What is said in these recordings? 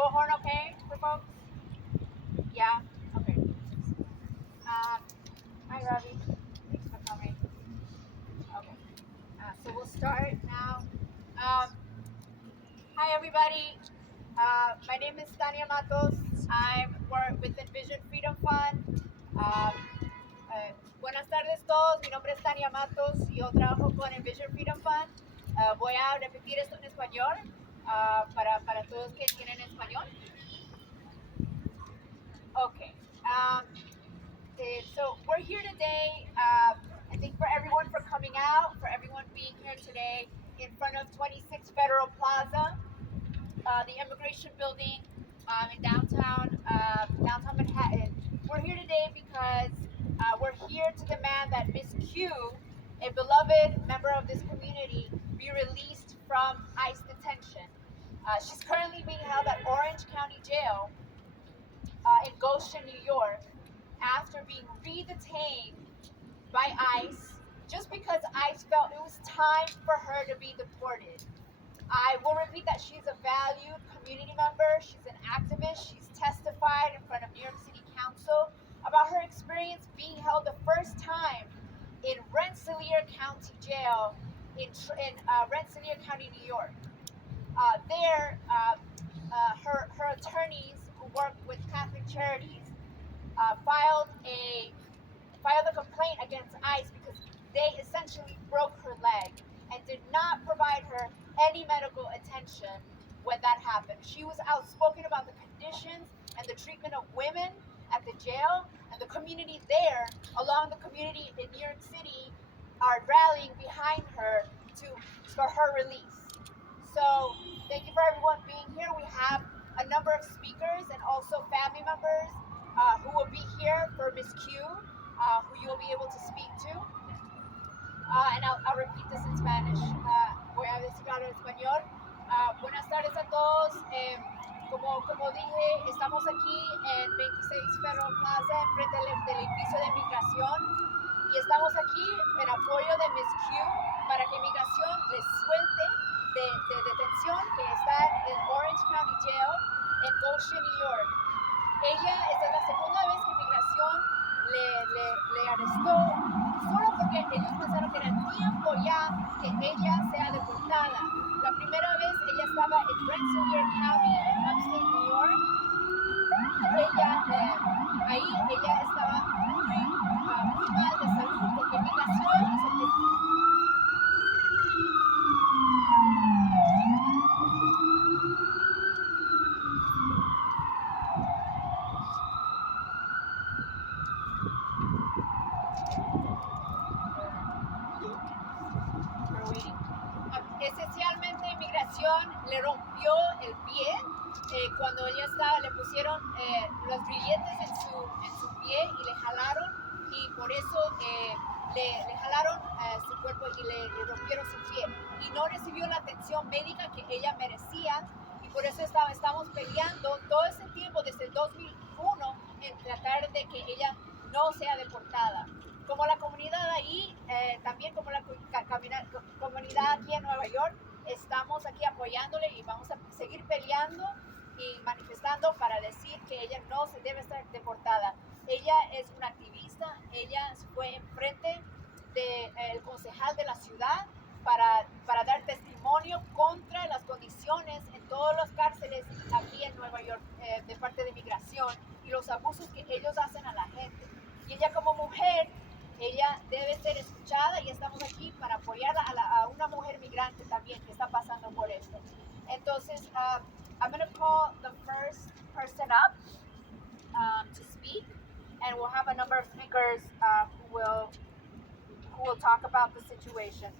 bullhorn okay for folks? Yeah? Okay. Hi, Robbie. Thanks for coming. Okay. So we'll start now. Hi, everybody. My name is Tania Matos. I'm with Envision Freedom Fund. Buenas tardes todos. Mi nombre es Tania Matos y yo trabajo con Envision Freedom Fund. Voy a repetir esto en español para todos que tienen español. Okay. So we're here today. I think for everyone for coming out, for everyone being here today in front of 26 Federal Plaza, the immigration building in downtown Manhattan. We're here today because we're here to demand that Miss Q, a beloved member of this community, be released from ICE detention. She's currently being held at Orange County Jail in Goshen, New York, after being re-detained by ICE just because ICE felt it was time for her to be deported. I will repeat that she's a valued community member. She's an activist. She's testified in front of New York City Council about her experience being held the first time in Rensselaer County Jail in Rensselaer County, New York. Her attorneys who work with Catholic Charities filed a complaint against ICE because they essentially broke her leg and did not provide her any medical attention when that happened. She was outspoken about the conditions and the treatment of women at the jail, and the community there, along the community in New York City, are rallying behind her for her release. So thank you for everyone being here. We have a number of speakers and also family members who will be here for Miss Q, who you'll be able to speak to. And I'll repeat this in Spanish. Voy a decirlo en español. Buenas tardes a todos. Como dije, estamos aquí en 26 Federal Plaza, enfrente del edificio de migración. Y estamos aquí en apoyo de Miss Q para que migración les suelte de detención que está en Orange County Jail en Goshen, New York. Esta es la segunda vez que migración le arrestó solo porque ellos pensaron que era tiempo ya que ella sea deportada. La primera vez ella estaba en Rensselaer County en upstate New York. Ahí ella estaba muy mal de salud porque migración esencialmente migración le rompió el pie cuando ella le pusieron los grilletes en su pie y le jalaron, y por eso le jalaron su cuerpo y le rompieron su pie, y no recibió la atención médica que ella merecía, y por eso estamos peleando todo ese tiempo desde el 2001 en tratar de que ella no sea deportada. Como la comunidad ahí, también como la comunidad aquí en Nueva York, estamos aquí apoyándole y vamos a seguir peleando y manifestando para decir que ella no se debe estar deportada. Ella es una activista, ella fue enfrente del concejal de la ciudad para dar testimonio contra las condiciones en todas las cárceles aquí en Nueva York de parte de migración y los abusos que ellos hacen a la gente. Y ella como mujer, ella debe ser escuchada y estamos aquí para apoyarla a una mujer migrante también que está pasando por esto. Entonces, I'm going to call the first person up to speak, and we'll have a number of speakers who will talk about the situation.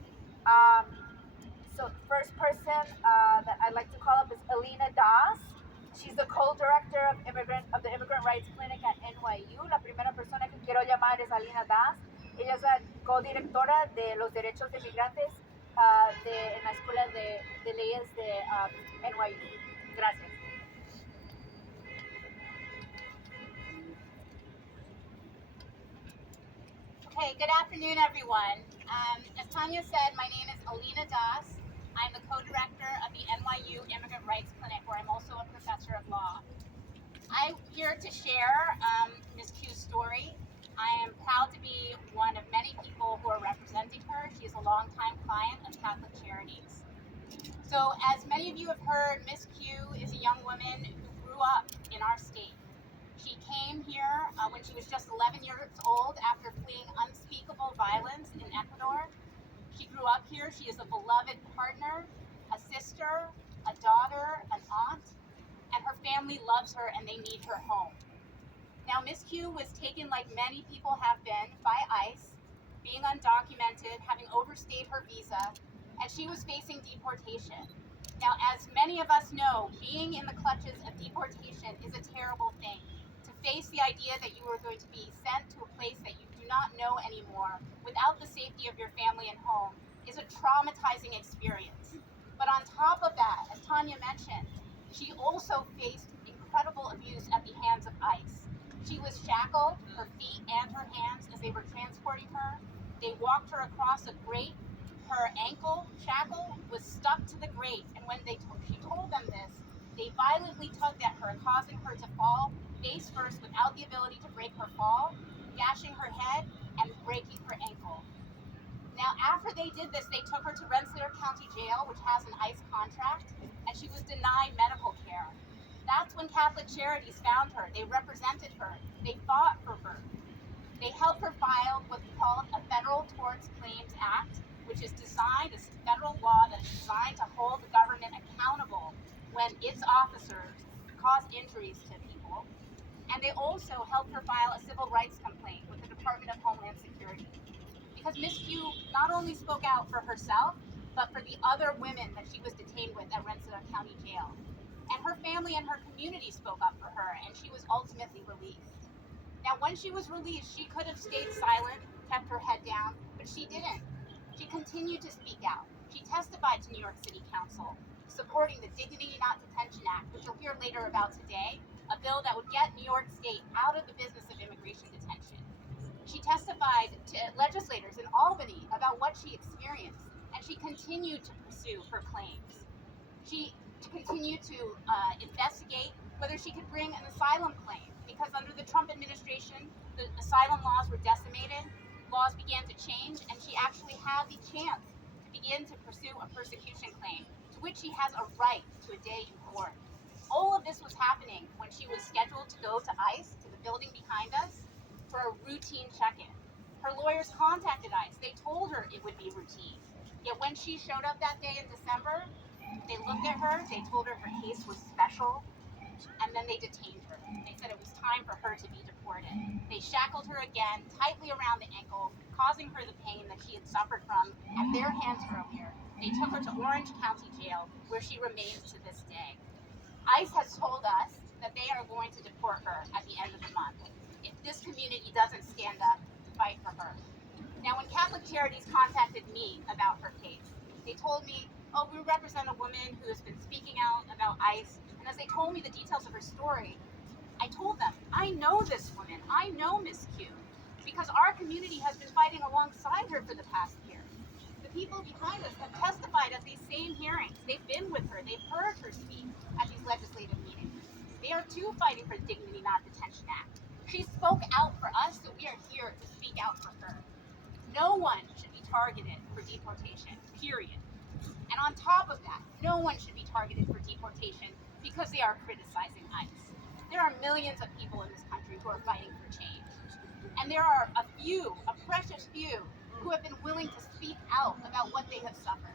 So the first person that I'd like to call up is Alina Das. She's the co-director of the Immigrant Rights Clinic at NYU. La primera persona que quiero llamar es Alina Das. Ella es la co-directora de los derechos de migrantes en la Escuela de Leyes de NYU. Gracias. Okay, good afternoon, everyone. As Tanya said, my name is Alina Das. I'm the co-director of the NYU Immigrant Rights Clinic, where I'm also a professor of law. to share Ms. Q's story. I am proud to be one of many people who are representing her. She is a longtime client of Catholic Charities. So as many of you have heard, Ms. Q is a young woman who grew up in our state. She came here when she was just 11 years old after fleeing unspeakable violence in Ecuador. She grew up here. She is a beloved partner, a sister, a daughter, an aunt, and her family loves her and they need her home. Now, Ms. Q was taken, like many people have been, by ICE, being undocumented, having overstayed her visa, and she was facing deportation. Now, as many of us know, being in the clutches of deportation is a terrible thing. To face the idea that you are going to be sent to a place that you do not know anymore without the safety of your family and home is a traumatizing experience. But on top of that, as Tanya mentioned, she also faced incredible abuse at the hands of ICE. She was shackled, her feet and her hands, as they were transporting her. They walked her across a grate. Her ankle shackle was stuck to the grate, and when she told them this, they violently tugged at her, causing her to fall face first without the ability to break her fall, gashing her head and breaking her ankle. Now, after they did this, they took her to Rensselaer County Jail, which has an ICE contract, and she was denied medical care. That's when Catholic Charities found her. They represented her. They fought for her. They helped her file what's called a Federal Tort Claims Act, which is designed as federal law that is designed to hold the government accountable when its officers cause injuries to people. And they also helped her file a civil rights complaint with the Department of Homeland Security. Because Ms. Q not only spoke out for herself, but for the other women that she was detained with at Rensselaer County Jail. And her family and her community spoke up for her, and she was ultimately released. Now, when she was released, she could have stayed silent, kept her head down, but she didn't. She continued to speak out. She testified to New York City Council, supporting the Dignity Not Detention Act, which you'll hear later about today, a bill that would get New York State out of the business of immigration detention. She testified to legislators in Albany about what she experienced, and she continued to pursue her claims. She continued to investigate whether she could bring an asylum claim, because under the Trump administration, the asylum laws were decimated, laws began to change, and she actually had the chance to begin to pursue a persecution claim, to which she has a right to a day in court. All of this was happening when she was scheduled to go to ICE, to the building behind us, for a routine check-in. Her lawyers contacted ICE. They told her it would be routine. Yet when she showed up that day in December, they looked at her, they told her her case was special, and then they detained her. They said it was time for her to be deported. They shackled her again, tightly around the ankle, causing her the pain that she had suffered from at their hands earlier. They took her to Orange County Jail, where she remains to this day. ICE has told us that they are going to deport her at the end of the month if this community doesn't stand up to fight for her. Now, when Catholic Charities contacted me about her case, they told me, oh, we represent a woman who has been speaking out about ICE. And as they told me the details of her story, I told them, I know this woman. I know Miss Q, because our community has been fighting alongside her for the past year. The people behind us have testified at these same hearings. They've been with her. They've heard her speak at these legislative meetings. They are too fighting for the Dignity Not Detention Act. She spoke out for us, so we are here to speak out for her. No one should be targeted for deportation, period. And on top of that, no one should be targeted for deportation because they are criticizing ICE. There are millions of people in this country who are fighting for change. And there are a precious few, who have been willing to speak out about what they have suffered.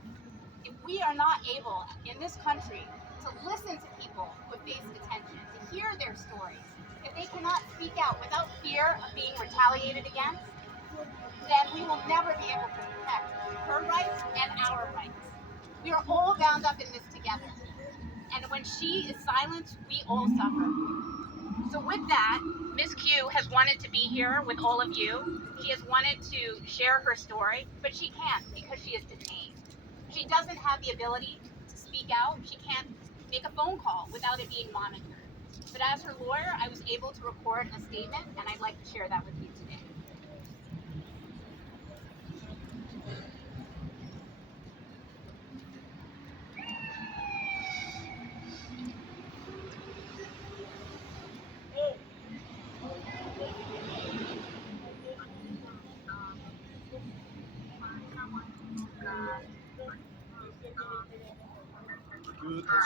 If we are not able in this country to listen to people who have faced detention, to hear their stories, if they cannot speak out without fear of being retaliated against, then we will never be able to protect her rights and our rights. We are all bound up in this together. And when she is silenced, we all suffer. So with that, Ms. Q has wanted to be here with all of you. She has wanted to share her story, but she can't because she is detained. She doesn't have the ability to speak out. She can't make a phone call without it being monitored. But as her lawyer, I was able to record a statement, and I'd like to share that with you today.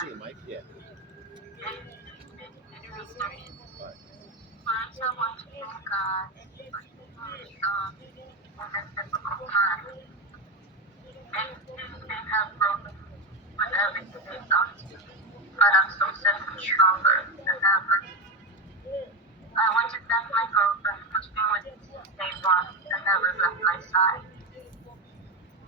using a mic? Yeah. First, I want to thank God for keeping me strong in this difficult time. They have broken me with everything they've done to me, but I'm so simply stronger than ever. I want to thank my girlfriend who's been with me since day one and never left my side.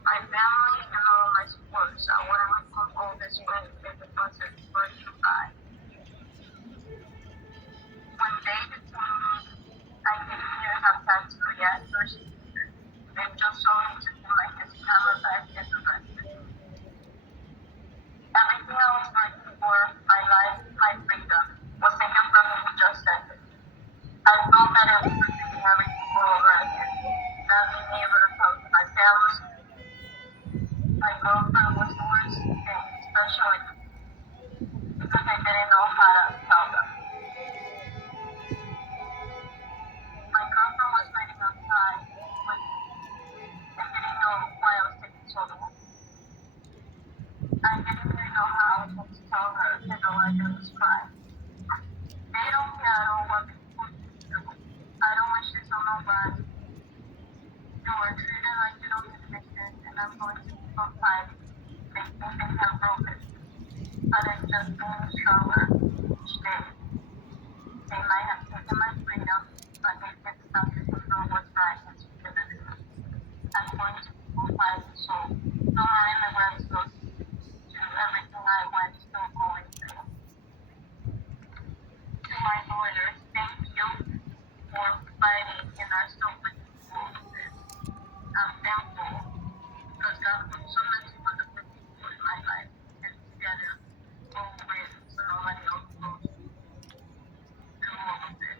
My family and all of my supporters, I want to recall all this work if it wasn't for you guys. When David told me I didn't even have time to react or speak, it just showed me to me like his camera back is arrested. Everything I was working for, my life, my freedom, was taken from me in just seconds. I felt that I was repeating everything all over again. Not being able to talk to my family, my girlfriend was the worst thing, especially because I didn't know how to tell them. My girlfriend was waiting outside with me and didn't know why I was taking so long. I didn't really know how I was supposed to tell her, and all I did was cry. They don't care, I don't want people to do. I don't wish this on nobody. You were treated like you don't exist, and I'm going to keep on fighting. They think they have broken me, but it's just being stronger each day. They might have taken my freedom, but they did something to do what's right and stupid. I'm going to keep on fighting, so no more immigrants go through everything I went still going through. To my lawyers, thank you for fighting and are still with me through all of this. I'm thankful because God put so many wonderful people in my life and together all with so nobody else goes through all of this.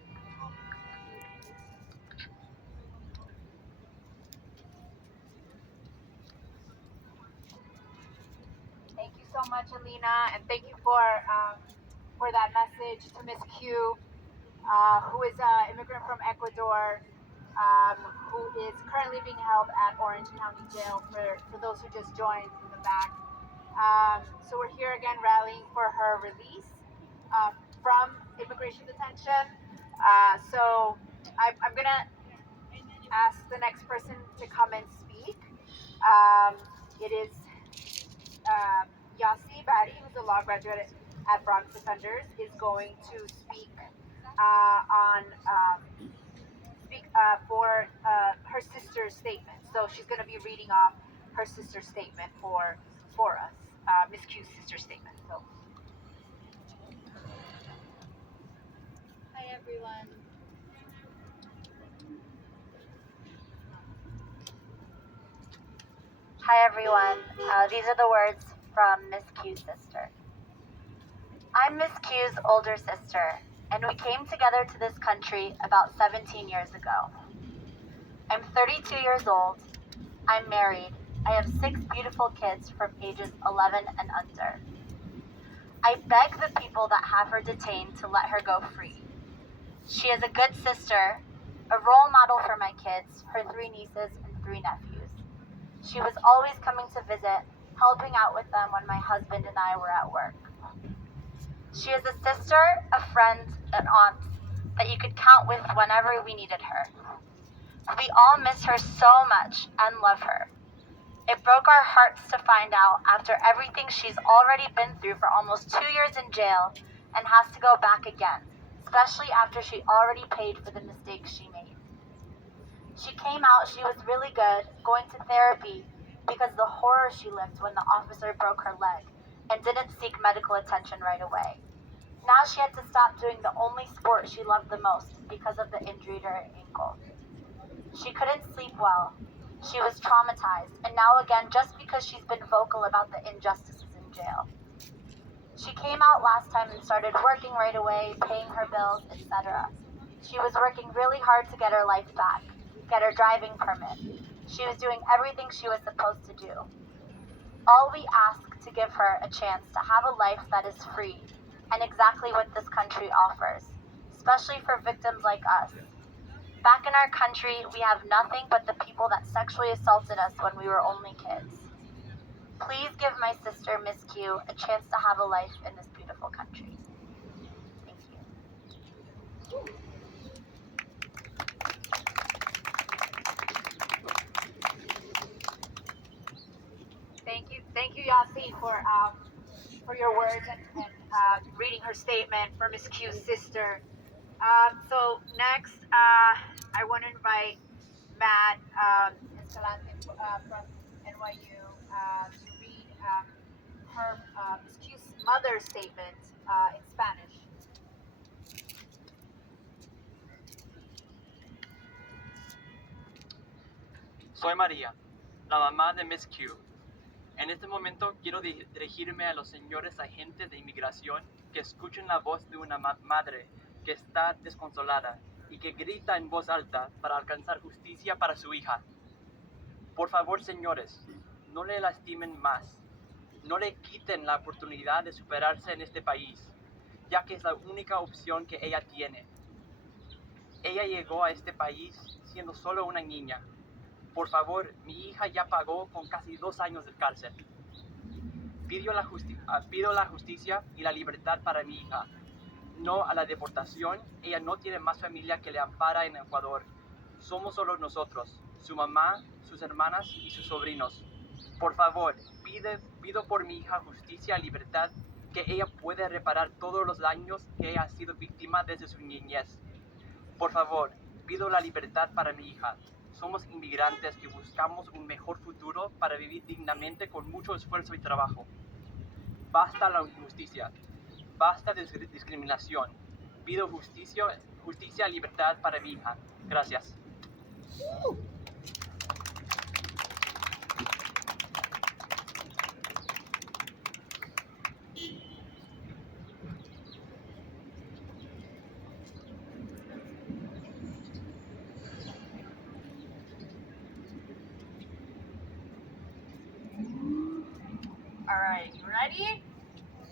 Thank you so much, Alina, and thank you for that message to Miss Q, who is an immigrant from Ecuador, who is currently being held at Orange County Jail for those who just joined in the back. So we're here again rallying for her release from immigration detention. So I'm gonna ask the next person to come and speak. It is Yasi Bari, who's a law graduate at Bronx Defenders, is going to speak for her sister's statement. So she's going to be reading off her sister's statement for us, Miss Q's sister's statement. So. Hi everyone. Hi everyone. These are the words from Miss Q's sister. I'm Miss Q's older sister, and we came together to this country about 17 years ago. I'm 32 years old. I'm married. I have 6 beautiful kids from ages 11 and under. I beg the people that have her detained to let her go free. She is a good sister, a role model for my kids, her 3 nieces and 3 nephews. She was always coming to visit, helping out with them when my husband and I were at work. She is a sister, a friend, an aunt that you could count with whenever we needed her. We all miss her so much and love her. It broke our hearts to find out after everything she's already been through for almost 2 years in jail and has to go back again, especially after she already paid for the mistakes she made. She came out, she was really good, going to therapy because the horror she lived when the officer broke her leg and didn't seek medical attention right away. Now she had to stop doing the only sport she loved the most because of the injury to her ankle. She couldn't sleep well. She was traumatized, and now again just because she's been vocal about the injustices in jail. She came out last time and started working right away, paying her bills, etc. She was working really hard to get her life back, get her driving permit. She was doing everything she was supposed to do. All we ask to give her a chance to have a life that is free and exactly what this country offers, especially for victims like us. Back in our country, we have nothing but the people that sexually assaulted us when we were only kids. Please give my sister, Miss Q, a chance to have a life in this beautiful country. Thank you. Thank you, Yasi, for your words and reading her statement for Miss Q's sister. So next, I want to invite Matt Escalante from NYU to read her Miss Q's mother's statement in Spanish. Soy María, la mamá de Miss Q. En este momento quiero dirigirme a los señores agentes de inmigración que escuchen la voz de una madre que está desconsolada y que grita en voz alta para alcanzar justicia para su hija. Por favor, señores, no le lastimen más. No le quiten la oportunidad de superarse en este país, ya que es la única opción que ella tiene. Ella llegó a este país siendo solo una niña. Por favor, mi hija ya pagó con casi 2 años de cárcel. Pido la justicia y la libertad para mi hija. No a la deportación. Ella no tiene más familia que le ampara en Ecuador. Somos solo nosotros, su mamá, sus hermanas y sus sobrinos. Por favor, pido por mi hija justicia y libertad, que ella puede reparar todos los daños que ella ha sido víctima desde su niñez. Por favor, pido la libertad para mi hija. Somos inmigrantes que buscamos un mejor futuro para vivir dignamente con mucho esfuerzo y trabajo. Basta la injusticia. Basta de discriminación. Pido justicia y libertad para mi hija. Gracias. All right, you ready?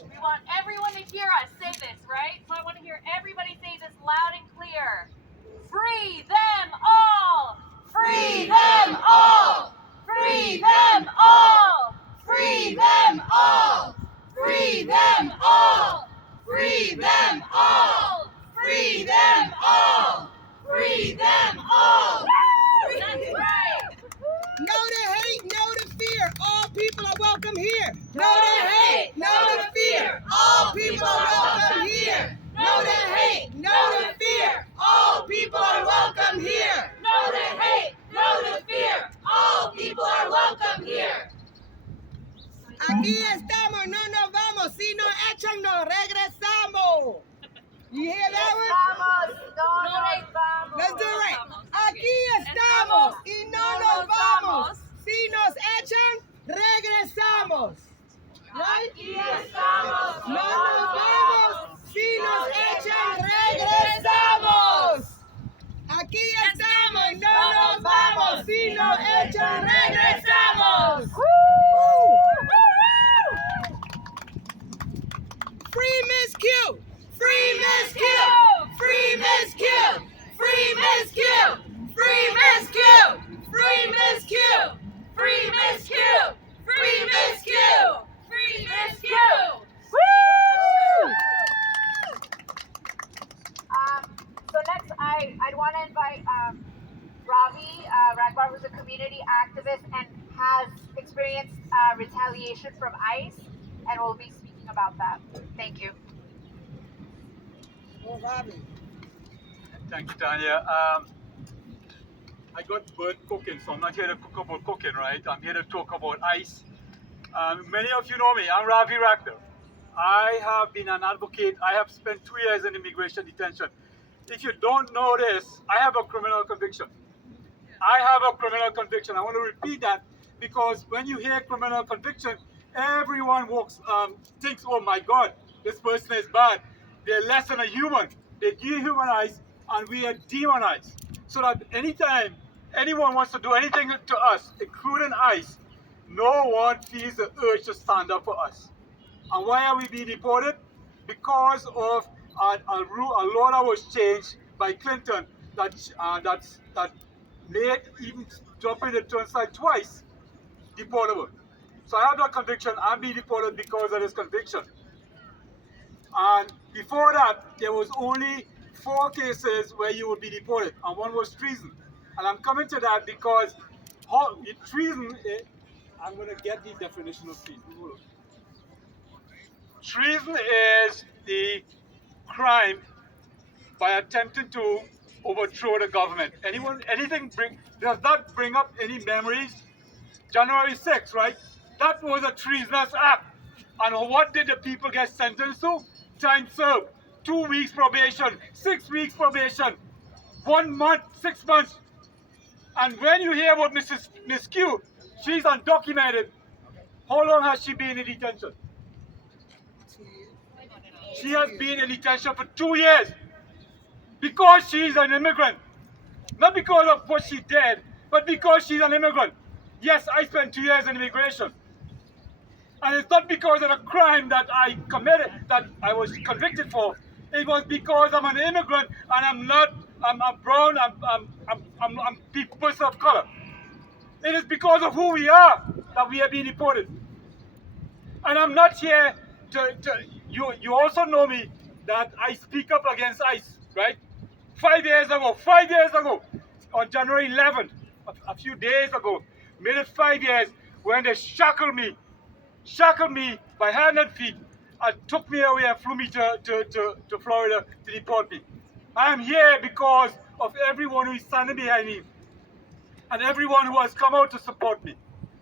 We want everyone to hear us say this, right? So I want to hear everybody say this loud and clear. Free them all! Free them all! Free them all! Free them all! Free them all! Free them all! Free them all! Free them all! That's right! No to hate, no to fear. All people are welcome here. No to hate, no to fear. All people are welcome here. No to hate, no to fear. All people are welcome here. No to hate, no to fear. All people are welcome here. Aquí estamos, no nos vamos. Si nos echan, nos regresamos. You hear that one? Vamos, no nos vamos. Let's do it right. Aquí estamos y no nos vamos. Si nos echan, regresamos. Right? Aquí estamos. No nos vamos. Si nos echan, regresamos. Aquí estamos y no nos vamos. Si nos echan, regresamos. Free Miss Q. Free Miss Q. Free Miss Q. Free Miss Q. Free Miss Q. Free Miss Q. Free Miss Q. Free Miss Q. Free Miss Q. So next, I'd want to invite Ravi Ragbar, who's a community activist and has experienced retaliation from ICE, and will be speaking about that. Thank you. Oh, Robbie. Thank you, Tanya. I got bird cooking, so I'm not here to cook about cooking, right? I'm here to talk about ICE. Many of you know me. I'm Ravi Ragnar. I have been an advocate. I have spent 2 years in immigration detention. If you don't know this, I have a criminal conviction. I have a criminal conviction. I want to repeat that because when you hear criminal conviction, everyone thinks, oh my God, this person is bad. They're less than a human. They dehumanize and we are demonized. So that anytime anyone wants to do anything to us, including ICE, no one feels the urge to stand up for us. And why are we being deported? Because of a law that was changed by Clinton that made even jumping the turnstile twice deportable. So I have that conviction. I'm being deported because of this conviction. And before that, there was only 4 cases where you would be deported, and one was treason. And I'm coming to that because treason, I'm going to get the definition of treason. Hold on. Treason is the crime by attempting to overthrow the government. Does that bring up any memories? January 6th, right? That was a treasonous act. And what did the people get sentenced to? Time served, 2 weeks probation, 6 weeks probation, 1 month, 6 months. And when you hear about Miss Q, she's undocumented. How long has she been in detention? She has been in detention for 2 years because she's an immigrant. Not because of what she did, but because she's an immigrant. Yes, I spent 2 years in immigration. And it's not because of the crime that I committed, that I was convicted for. It was because I'm an immigrant and I'm brown, I'm a person of color. It is because of who we are that we are being deported. And I'm not here you also know me that I speak up against ICE, right? 5 years ago, on January 11th, a few days ago, made it 5 years when they shackled me by hand and feet and took me away and flew me to Florida to deport me. I am here because of everyone who is standing behind me and everyone who has come out to support me.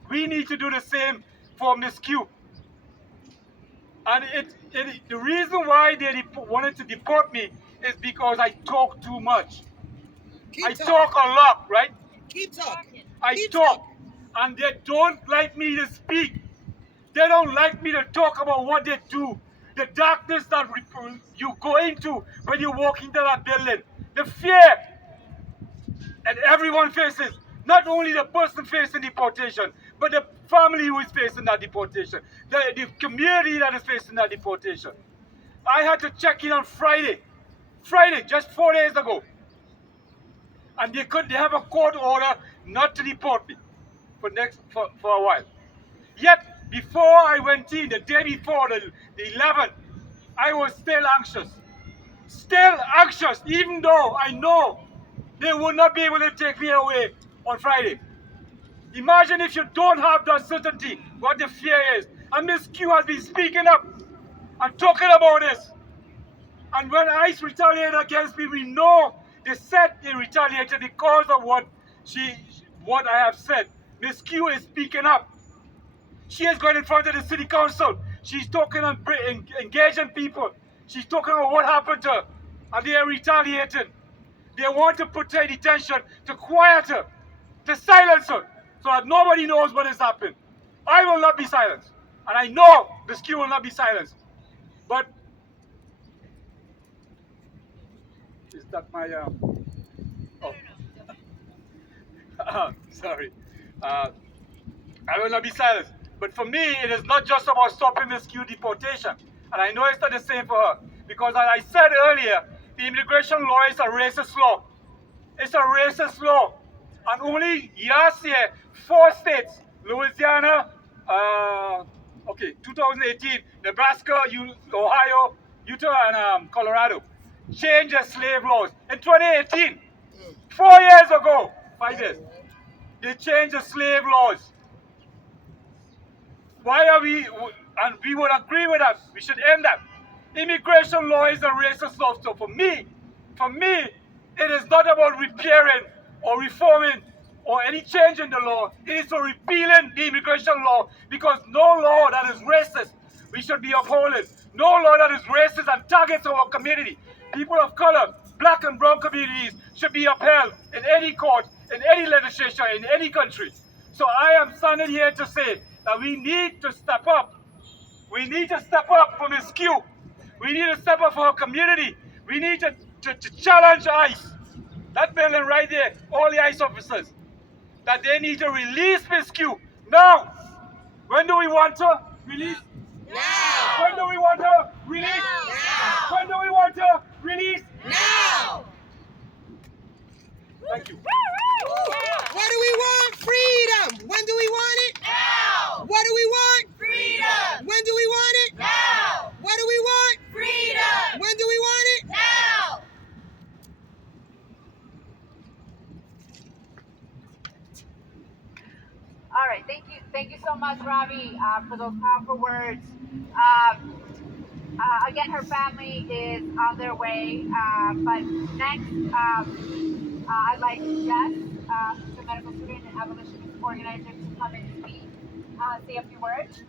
We need to do the same for Miss Q. And the reason why they wanted to deport me is because I talk too much. I talk a lot, right? Keep talking. I talk. And they don't like me to speak. They don't like me to talk about what they do. The darkness that you go into when you walk into that building. The fear that everyone faces. Not only the person facing deportation, but the family who is facing that deportation. The community that is facing that deportation. I had to check in on Friday, just 4 days ago. And they have a court order not to deport me for a while. Yet, before I went in, the day before, the 11th, I was still anxious. Still anxious, even though I know they will not be able to take me away on Friday. Imagine if you don't have that certainty, what the fear is. And Miss Q has been speaking up and talking about this. And when ICE retaliated against me, we know they said they retaliated because of what I have said. Miss Q is speaking up. She is going in front of the city council. She's talking and engaging people. She's talking about what happened to her. And they are retaliating. They want to put her in detention to quiet her, to silence her, so that nobody knows what has happened. I will not be silenced. And I know Miss Q will not be silenced. But is that my sorry. I will not be silenced. But for me, it is not just about stopping Miss Q deportation. And I know it's not the same for her. Because as I said earlier, the immigration law is a racist law. It's a racist law. And only last year, 4 states, Louisiana, 2018, Nebraska, Ohio, Utah, and Colorado, changed their slave laws. In 2018, 4 years ago, 5 years, they changed the slave laws. Why are we, and we would agree with that, we should end that. Immigration law is a racist law. So for me, it is not about repairing or reforming or any change in the law. It is for repealing the immigration law, because no law that is racist we should be upholding. No law that is racist and targets our community, people of color, black and brown communities, should be upheld in any court, in any legislature, in any country. So I am standing here to say that we need to step up. We need to step up for Ms. Q. We need to step up for our community. We need to challenge ICE. That building right there, all the ICE officers, that they need to release Ms. Q. Now! When do we want her released? Now! When do we want her released? Now! When do we want her released? Now! Thank you. What do we want? Freedom! When do we want it? Now! What do we want? Thank you so much, Robbie, for those powerful words. Again, her family is on their way, but next, I'd like Jess, who's a medical student and abolitionist organizer, to come and speak, say a few words.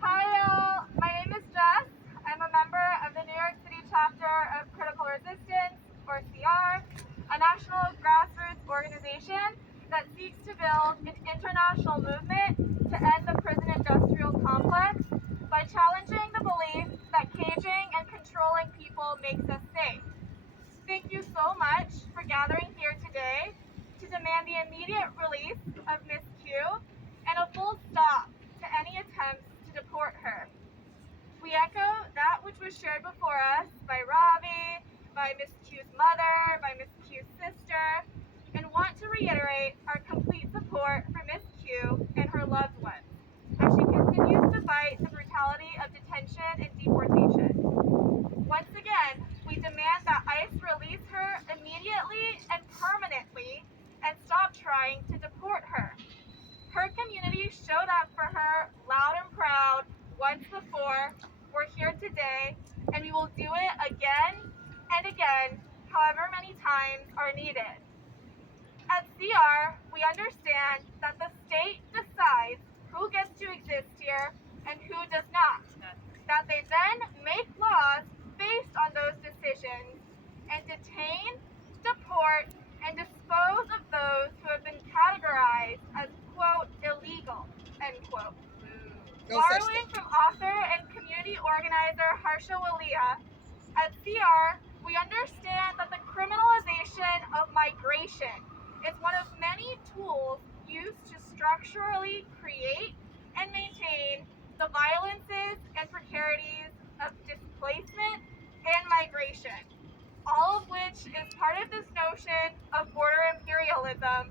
Hi y'all, my name is Jess. I'm a member of the New York City chapter of Critical Resistance, or CR, a national grassroots organization that seeks to build an international movement to end the prison industrial complex by challenging the belief that caging and controlling people makes us safe. Thank you so much for gathering here today to demand the immediate release of Ms. Q and a full stop to any attempts to deport her. We echo that which was shared before us by Robbie, by Ms. Q's mother, by Ms. Q's sister, and want to reiterate our complete support for Ms. Q and her loved ones as she continues to fight the brutality of detention and deportation. Once again, we demand that ICE release her immediately and permanently and stop trying to deport her. Her community showed up for her loud and proud once before. We're here today, and we will do it again and again, however many times are needed. At CR, we understand that the state decides who gets to exist here and who does not. That they then make laws based on those decisions and detain, deport, and dispose of those who have been categorized as, quote, illegal, end quote. Borrowing from author and community organizer Harsha Walia, at CR, we understand that the criminalization of migration is one of many tools used to structurally create and maintain the violences and precarities of displacement and migration, all of which is part of this notion of border imperialism,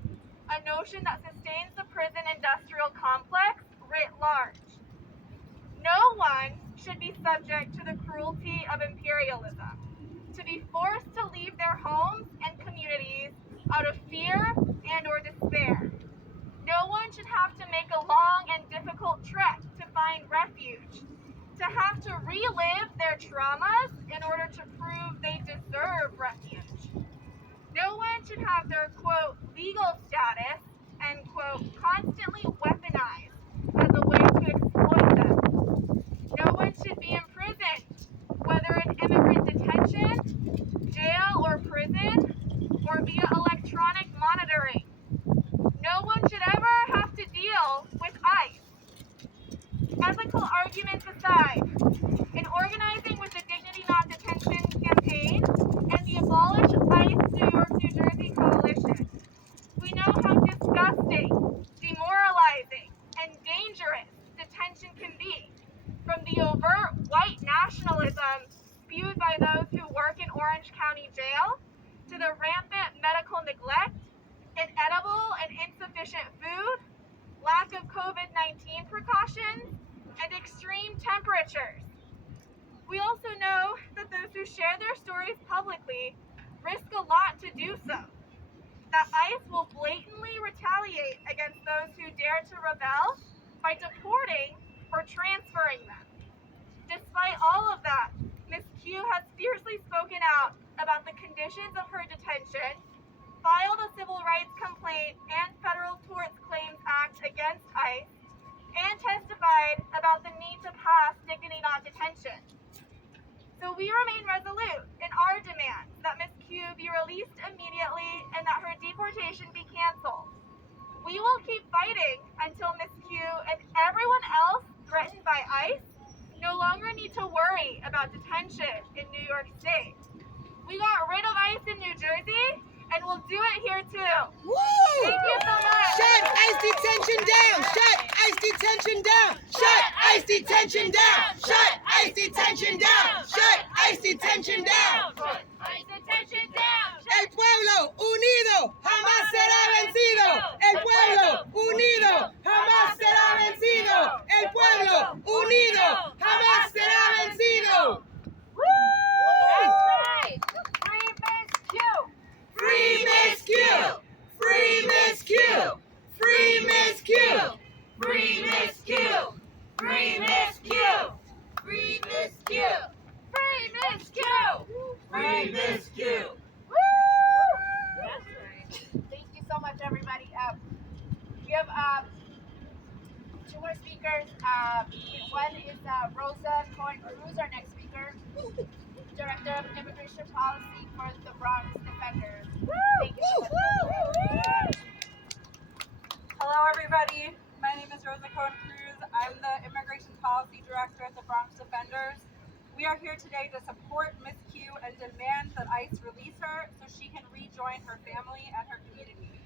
a notion that sustains the prison industrial complex writ large. No one should be subject to the cruelty of imperialism, to be forced to leave their homes and communities out of fear and or despair. No one should have to make a long and difficult trek to find refuge, to have to relive their traumas in order to prove they deserve refuge. No one should have their, quote, legal status, end quote, constantly weaponized as a way to exploit them. No one should be imprisoned, whether in immigrant detention, jail or prison, or via electronic monitoring. No one should ever have to deal with ICE. Ethical arguments aside, in organizing with the Dignity Not Detention campaign and the Abolish ICE New York, New Jersey coalition, we know how disgusting, demoralizing, and dangerous detention can be, from the overt white nationalism spewed by those who work in Orange County Jail, to the rampant medical neglect, inedible and insufficient food, lack of COVID-19 precautions, and extreme temperatures. We also know that those who share their stories publicly risk a lot to do so. That ICE will blatantly retaliate against those who dare to rebel by deporting or transferring them. Despite all of that, Ms. Q has fiercely spoken out about the conditions of her detention, filed a civil rights complaint and Federal Tort Claims Act against ICE, and testified about the need to pass Dignity Not Detention. So we remain resolute in our demands that Ms. Q be released immediately and that her deportation be canceled. We will keep fighting until Ms. Q and everyone else threatened by ICE no longer need to worry about detention in New York State. We got rid of ICE in New Jersey, and we'll do it here too. Woo! Thank you so much. Shut ICE detention down! Shut ICE detention down! Shut ICE detention down! Shut ICE detention down! Shut ICE detention down! ICE detention down. El pueblo unido jamás será vencido. El pueblo unido jamás será vencido. El pueblo unido jamás será vencido. Woo! Free Miss Q! Free Miss Q! Free Miss Q! Free Miss Q! Free Miss Q! Free Miss Q! That's right. Thank you so much, everybody. We have two more speakers. One is Rosa Cohen-Cruz, our next speaker, Director of Immigration Policy for the Bronx Defenders. Thank you so much. Hello, everybody. My name is Rosa Cohen-Cruz. I'm the Immigration Policy Director at the Bronx Defenders. We are here today to support Ms. Q and demand that ICE release her so she can rejoin her family and her community.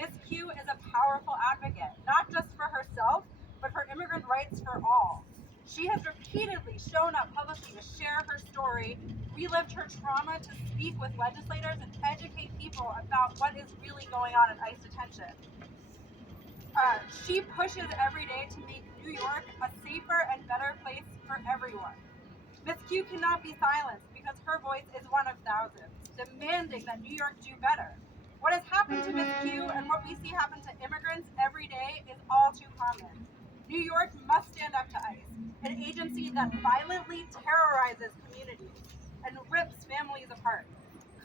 Ms. Q is a powerful advocate, not just for herself, but for immigrant rights for all. She has repeatedly shown up publicly to share her story, relived her trauma, to speak with legislators and educate people about what is really going on in ICE detention. She pushes every day to make New York a safer and better place for everyone. Ms. Q cannot be silenced because her voice is one of thousands, demanding that New York do better. What has happened to Ms. Q and what we see happen to immigrants every day is all too common. New York must stand up to ICE, an agency that violently terrorizes communities and rips families apart.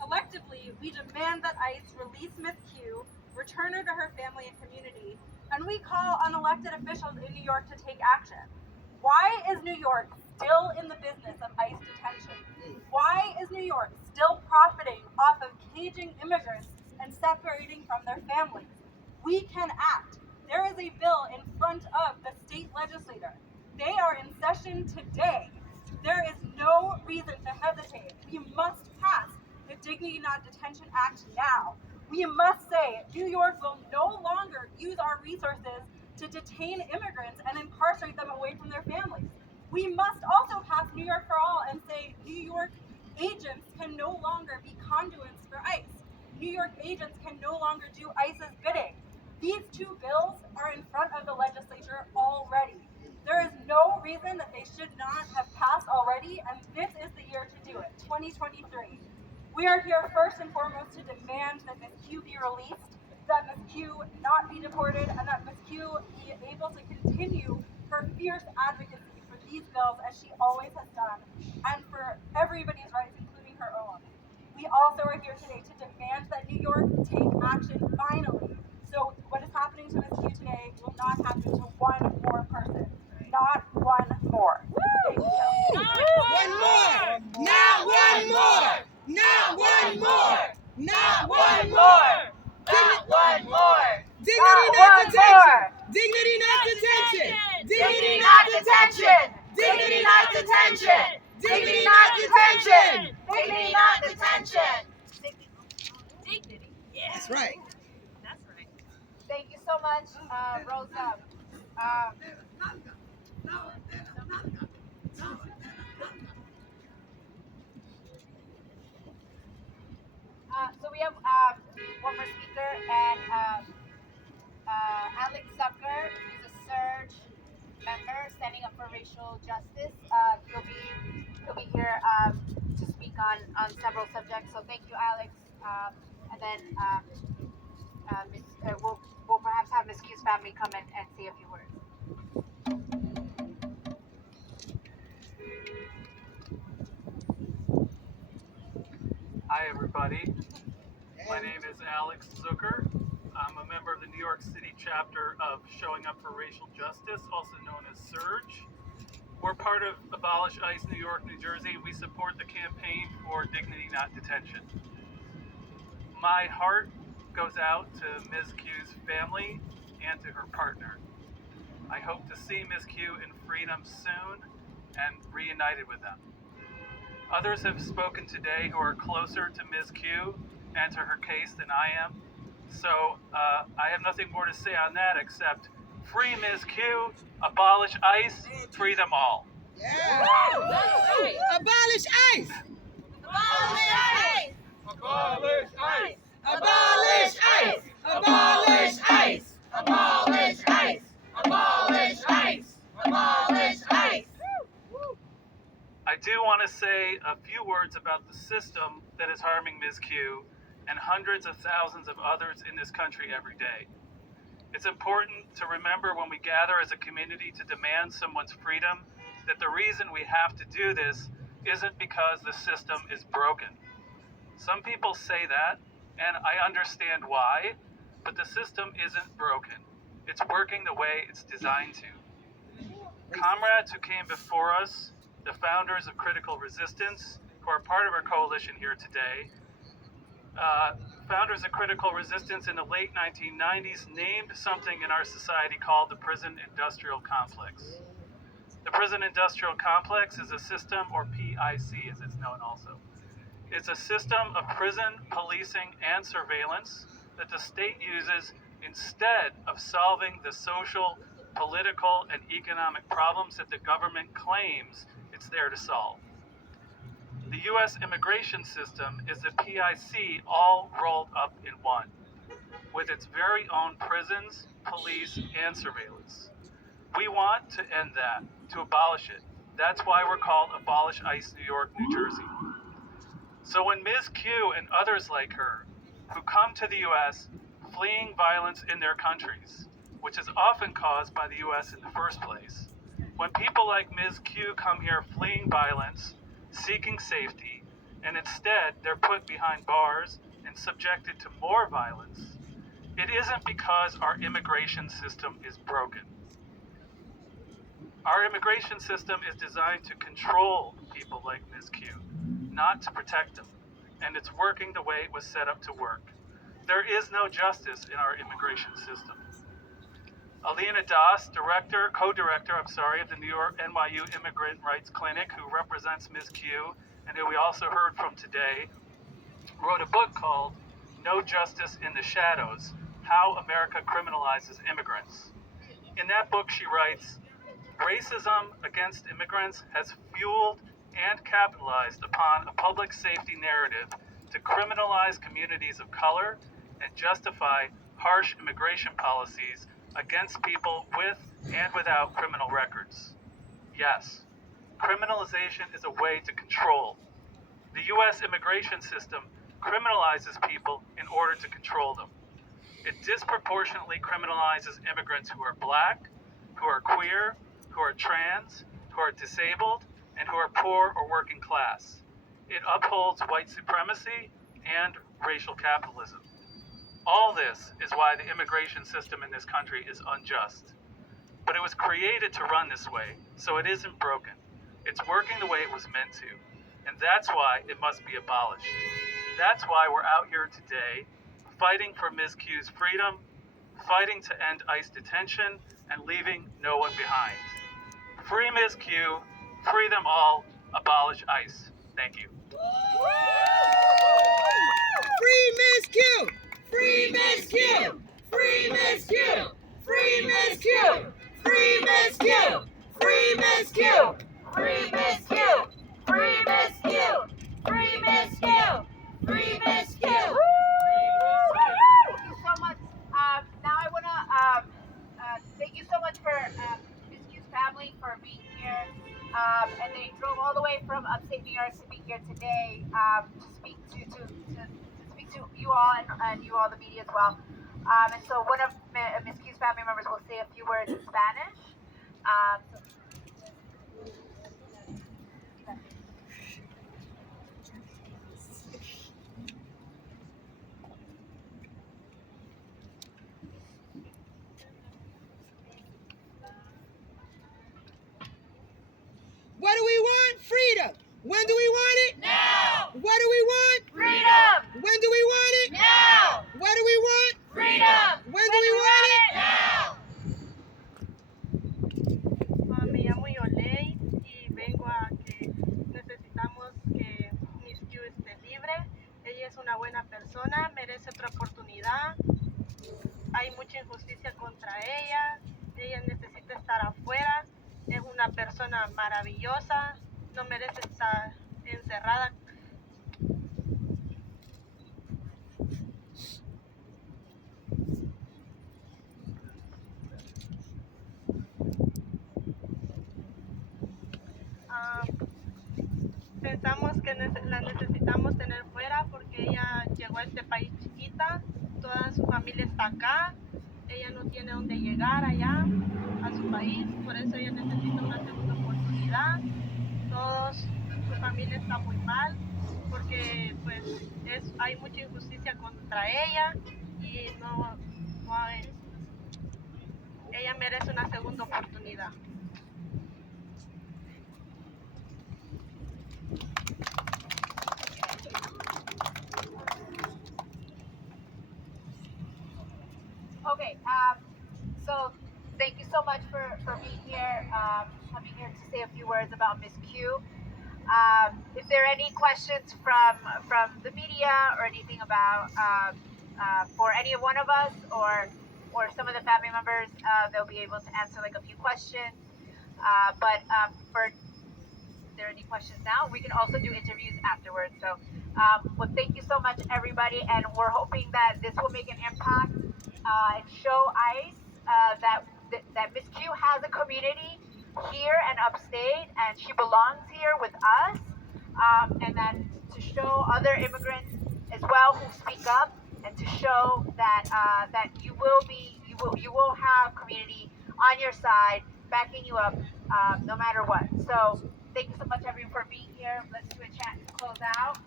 Collectively, we demand that ICE release Ms. Q, return her to her family and community, and we call on elected officials in New York to take action. Why is New York still in the business of ICE detention? Why is New York still profiting off of caging immigrants and separating from their families? We can act. There is a bill in front of the state legislature. They are in session today. There is no reason to hesitate. We must pass the Dignity Not Detention Act now. We must say New York will no longer use our resources to detain immigrants and incarcerate them away from their families. We must also pass New York for All and say New York agents can no longer be conduits for ICE. New York agents can no longer do ICE's bidding. These two bills are in front of the legislature already. There is no reason that they should not have passed already, and this is the year to do it, 2023. We are here first and foremost to demand that Ms. Q be released, that Ms. Q not be deported, and that Ms. Q be able to continue her fierce advocacy for these bills as she always has done, and for everybody's rights, including her own. We also are here today to demand that New York take action finally. So what is happening to Ms. Q today will not happen to one more person. Not one more. Thank you. One more! Not one more! Not one more! Not one more! Not one more! Dignity not detention! Dignity not detention! Dignity not detention! Dignity not detention! Dignity not detention! Dignity not detention! Dignity. That's right. That's right. Thank you so much, Rosa. So we have one more speaker, and Alex Zucker, who's a surge member standing up for racial justice. He'll be here to speak on several subjects. So thank you, Alex. And then we'll perhaps have Ms. Q's family come in and say a few words. Hi, everybody. My name is Alex Zucker. I'm a member of the New York City chapter of Showing Up for Racial Justice, also known as SURGE. We're part of Abolish ICE New York, New Jersey. We support the campaign for Dignity Not Detention. My heart goes out to Ms. Q's family and to her partner. I hope to see Ms. Q in freedom soon and reunited with them. Others have spoken today who are closer to Ms. Q and to her case than I am. So I have nothing more to say on that except free Ms. Q, abolish ICE, free them all. Yeah. Abolish ICE! Abolish ICE! Abolish ICE! Abolish ICE! Abolish ICE! Abolish ICE! Abolish ICE! Abolish ICE! I do want to say a few words about the system that is harming Ms. Q and hundreds of thousands of others in this country every day. It's important to remember when we gather as a community to demand someone's freedom that the reason we have to do this isn't because the system is broken. Some people say that, and I understand why, but the system isn't broken. It's working the way it's designed to. Comrades who came before us, the founders of Critical Resistance, who are part of our coalition here today, founders of Critical Resistance in the late 1990s named something in our society called the prison industrial complex. The prison industrial complex is a system, or PIC as it's known also. It's a system of prison policing and surveillance that the state uses instead of solving the social, political, and economic problems that the government claims it's there to solve. The U.S. immigration system is the PIC all rolled up in one, with its very own prisons, police, and surveillance. We want to end that, to abolish it. That's why we're called Abolish ICE New York, New Jersey. So when Ms. Q and others like her, who come to the U.S. fleeing violence in their countries, which is often caused by the U.S. in the first place, when people like Ms. Q come here fleeing violence, seeking safety, and instead they're put behind bars and subjected to more violence, it isn't because our immigration system is broken. Our immigration system is designed to control people like Ms. Q, not to protect them, and it's working the way it was set up to work. There is no justice in our immigration system. Alina Das, co-director of the New York NYU Immigrant Rights Clinic, who represents Ms. Q, and who we also heard from today, wrote a book called No Justice in the Shadows: How America Criminalizes Immigrants. In that book she writes, racism against immigrants has fueled and capitalized upon a public safety narrative to criminalize communities of color and justify harsh immigration policies against people with and without criminal records. Yes, criminalization is a way to control. The U.S. immigration system criminalizes people in order to control them. It disproportionately criminalizes immigrants who are black, who are queer, who are trans, who are disabled, and who are poor or working class. It upholds white supremacy and racial capitalism. All this is why the immigration system in this country is unjust. But it was created to run this way, so it isn't broken. It's working the way it was meant to, and that's why it must be abolished. That's why we're out here today, fighting for Ms. Q's freedom, fighting to end ICE detention, and leaving no one behind. Free Ms. Q, free them all, abolish ICE. Thank you. Free Ms. Q! Free Ms. Q! Free Ms. Q! Free Ms. Q! Free Ms. Q! Free Ms. Q! Free Miss Q! Free Miss Q! Free Miss Q! Free Miss Q! Thank you so much. Now I want to thank you so much for Ms. Q's family for being here. And they drove all the way from upstate New York to be here today to speak to you all and you all, the media as well. And so one of Ms. Q's family members will say a few words in Spanish. What do we want? Freedom. When do we want it? Now! What do we want? Freedom! When do we want it? Now! What do we want? Freedom! When do we want it? Now! Me llamo Yolei y vengo a que necesitamos que Miss Q esté libre. Ella es una buena persona, merece otra oportunidad. Hay mucha injusticia contra ella. Ella necesita estar afuera. Es una persona maravillosa. No merece estar encerrada. Pensamos que la necesitamos tener fuera porque ella llegó a este país chiquita, toda su familia está acá ella no tiene dónde llegar allá a su país, por eso ella necesita una segunda oportunidad. Su familia está muy mal porque pues hay mucha injusticia contra ella y ella merece una segunda oportunidad. Okay, so thank you so much for being here, coming here to say a few words about Miss Q. If there are any questions from the media or anything about for any one of us or some of the family members, they'll be able to answer like a few questions. But for if there are any questions now, we can also do interviews afterwards. So, well, thank you so much, everybody, and we're hoping that this will make an impact and show ICE that Miss Q has a community here and upstate, and she belongs here with us, and that to show other immigrants as well who speak up, and to show that that you will have community on your side, backing you up, no matter what. So thank you so much, everyone, for being here. Let's do a chat to close out,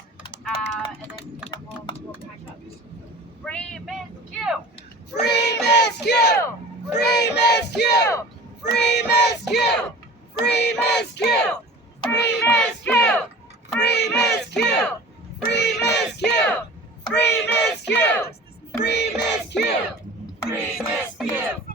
and then we'll pack up. Free Miss Q! Free Miss Q! Free Miss Q! Free Miss Q! Free Miss Q! Free Miss Q! Free Miss Q! Free Miss Q! Free Miss Q! Free Miss Q! Free Miss Q!